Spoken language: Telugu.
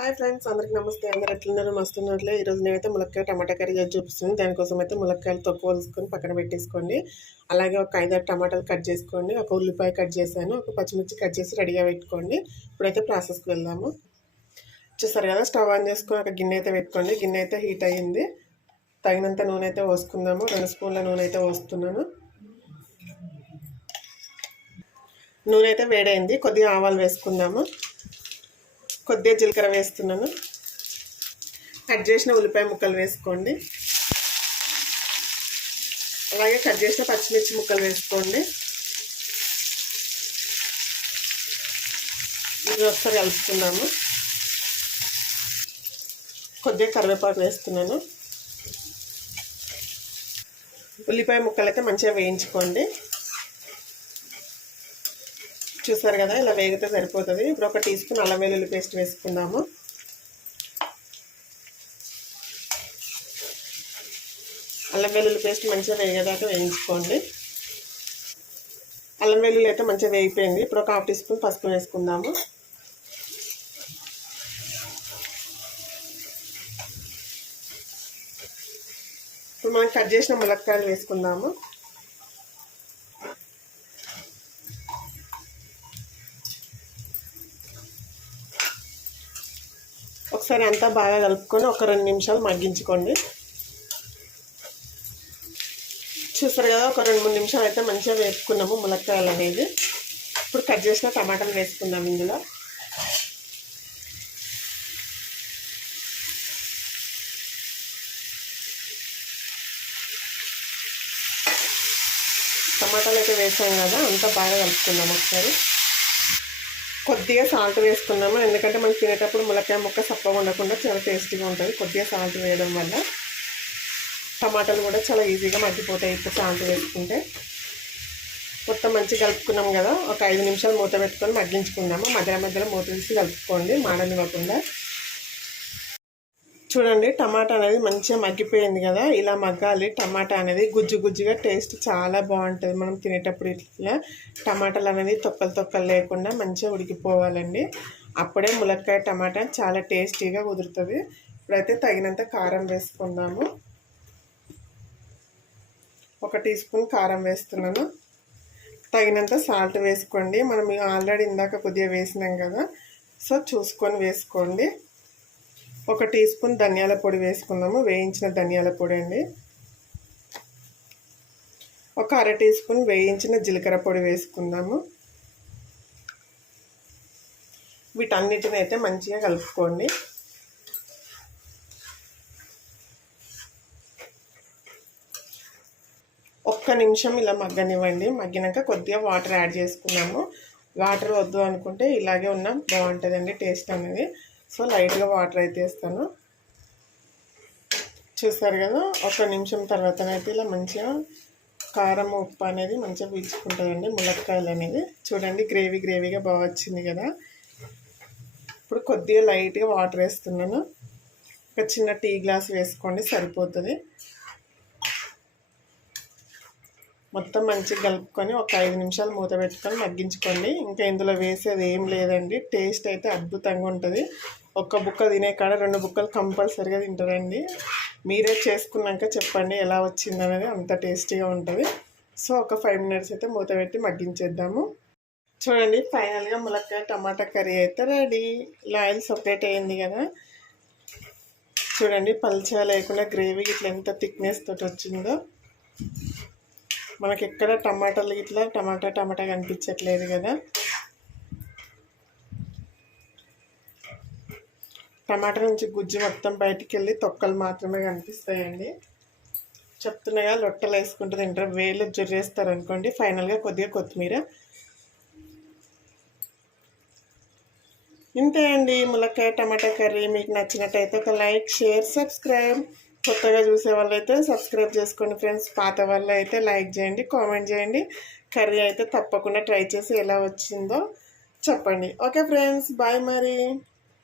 హాయ్ ఫ్రెండ్స్ అందరికి నమస్తే. అందరు ఎట్లున్నారు మస్తున్నట్లే ఈరోజు నేనైతే ములక్కాయ టమాటా కర్రీ చేసి చూపిస్తుంది. దానికోసం అయితే ములక్కాయలు తొక్కు వలుసుకొని పక్కన పెట్టేసుకోండి. అలాగే ఒక ఐదారు టమాటాలు కట్ చేసుకోండి. ఒక ఉల్లిపాయ కట్ చేశాను. ఒక పచ్చిమిర్చి కట్ చేసి రెడీగా పెట్టుకోండి. ఇప్పుడైతే ప్రాసెస్కి వెళ్దాము. చూస్తారు కదా స్టవ్ ఆన్ చేసుకొని ఒక గిన్నె అయితే పెట్టుకోండి. గిన్నె అయితే హీట్ అయ్యింది. తగినంత నూనె అయితే పోసుకుందాము. రెండు స్పూన్ల నూనె అయితే పోస్తున్నాను. నూనె అయితే వేడైంది. కొద్దిగా ఆవాలు వేసుకుందాము. కొద్దిగా జీలకర్ర వేస్తున్నాను. కట్ చేసిన ఉల్లిపాయ ముక్కలు వేసుకోండి. అలాగే కట్ చేసిన పచ్చిమిర్చి ముక్కలు వేసుకోండి. ఇది ఒకసారి కలుపుతున్నాము కొద్దిగా కరివేపాకు వేస్తున్నాను. ఉల్లిపాయ ముక్కలు అయితే మంచిగా వేయించుకోండి. చూసారు కదా ఇలా వేగితే సరిపోతుంది. ఇప్పుడు ఒక టీ స్పూన్ అల్లం వెల్లుల్లి పేస్ట్ వేసుకుందాము. అల్లం వెల్లుల్లి పేస్ట్ మంచిగా వేగేదాకా వేయించుకోండి. అల్లం వెల్లుల్లి అయితే మంచిగా వేగిపోయింది. ఇప్పుడు ఒక హాఫ్ టీ స్పూన్ పసుపు వేసుకుందాము. ఇప్పుడు మనం కట్ చేసిన ములక్కాయలు వేసుకుందాము. ఒకసారి అంతా బాగా కలుపుకొని ఒక రెండు నిమిషాలు మగ్గించుకోండి. చూస్తారు కదా ఒక రెండు మూడు నిమిషాలు అయితే మంచిగా వేపుకున్నాము ములక్కాయలు అనేది. ఇప్పుడు కట్ చేసిన టమాటాలు వేసుకుందాం ఇందులో. టమాటాలు అయితే వేసాం కదా అంతా బాగా కలుపుకుందాం ఒకసారి. కొద్దిగా సాల్ట్ వేసుకున్నాము. ఎందుకంటే మనం తినేటప్పుడు ములక్కాయ ముక్క సప్పగా ఉండకుండా చాలా టేస్టీగా ఉంటుంది. కొద్దిగా సాల్ట్ వేయడం వల్ల టమాటాలు కూడా చాలా ఈజీగా మగ్గిపోతాయి ఇప్పుడు సాల్ట్ వేసుకుంటే. మొత్తం మంచిగా కలుపుకున్నాం కదా. ఒక ఐదు నిమిషాలు మూత పెట్టుకొని మగ్గించుకున్నాము మధ్య మధ్యలో మూత తీసి కలుపుకోండి. మాడనివ్వకుండా. చూడండి టమాటా అనేది మంచిగా మగ్గిపోయింది కదా? ఇలా మగ్గాలి. టమాటా అనేది గుజ్జు గుజ్జుగా టేస్ట్ చాలా బాగుంటుంది మనం తినేటప్పుడు ఇట్లా. టమాటాలు అనేది తొక్కలు తొక్కలు లేకుండా మంచిగా ఉడికిపోవాలండి. అప్పుడే ములక్కాయ టమాటా చాలా టేస్టీగా కుదురుతుంది. ఇప్పుడైతే తగినంత కారం వేసుకుందాము. ఒక టీ స్పూన్ కారం వేస్తున్నాను. తగినంత సాల్ట్ వేసుకోండి. మనం ఆల్రెడీ ఇందాక కొద్దిగా వేసినాం కదా? సో చూసుకొని వేసుకోండి. ఒక టీ స్పూన్ ధనియాల పొడి వేసుకుందాము. వేయించిన ధనియాల పొడి అండి. ఒక అర టీ స్పూన్ వేయించిన జీలకర్ర పొడి వేసుకుందాము. వీటన్నిటిని అయితే మంచిగా కలుపుకోండి. ఒక్క నిమిషం ఇలా మగ్గనివ్వండి. మగ్గినాక కొద్దిగా వాటర్ యాడ్ చేసుకున్నాము వాటర్ వద్దు అనుకుంటే ఇలాగే ఉన్నా. బాగుంటుందండి టేస్ట్ అనేది. సో లైట్గా వాటర్ అయితే వేస్తాను. చూస్తారు కదా ఒక నిమిషం తర్వాతనైతే ఇలా మంచిగా కారం ఉప్పు అనేది మంచిగా పీల్చుకుంటుందండి ములక్కాయలు అనేది. చూడండి గ్రేవీ గ్రేవీగా బాగా వచ్చింది కదా. ఇప్పుడు కొద్దిగా లైట్గా వాటర్ వేస్తున్నాను. ఒక చిన్న టీ గ్లాస్ వేసుకోండి సరిపోతుంది. మొత్తం మంచిగా కలుపుకొని ఒక ఐదు నిమిషాలు మూత పెట్టుకొని మగ్గించుకోండి. ఇంకా ఇందులో వేసేది ఏం లేదండి. టేస్ట్ అయితే అద్భుతంగా ఉంటుంది. ఒక్క బుక్క తినే కాడ రెండు బుక్కలు కంపల్సరీగా తింటారండి. మీరే చేసుకున్నాక చెప్పండి ఎలా వచ్చింది అనేది అంత టేస్టీగా ఉంటుంది. సో ఒక ఫైవ్ మినిట్స్ అయితే మూత పెట్టి మగ్గించేద్దాము. చూడండి ఫైనల్గా ములక్కాయ టమాటా కర్రీ అయితే రెడీ. ఆయిల్ సపరేట్ అయింది కదా. చూడండి పల్చా లేకుండా గ్రేవీ ఇట్లా ఎంత థిక్నెస్ తోటి వచ్చిందో. మనకి ఎక్కడ టమాటాలు ఇట్లా టమాటా టమాటా కనిపించట్లేదు కదా. టమాటా నుంచి గుజ్జు మొత్తం బయటికి వెళ్ళి తొక్కలు మాత్రమే కనిపిస్తాయండి. చెప్తున్నాగా లొట్టలు వేసుకుంటూ తింటారు. వేలు జొర్రేస్తారు అనుకోండి. ఫైనల్గా కొద్దిగా కొత్తిమీర. ఇంతే అండి. ములక్కాయ టమాటా కర్రీ. మీకు నచ్చినట్టయితే ఒక లైక్ షేర్ సబ్స్క్రైబ్. కొత్తగా చూసే వాళ్ళైతే సబ్స్క్రైబ్ చేసుకోండి ఫ్రెండ్స్ పాత వాళ్ళు అయితే లైక్ చేయండి కామెంట్ చేయండి. కర్రీ అయితే తప్పకుండా ట్రై చేసి ఎలా వచ్చిందో చెప్పండి. ఓకే ఫ్రెండ్స్ బాయ్ మరి.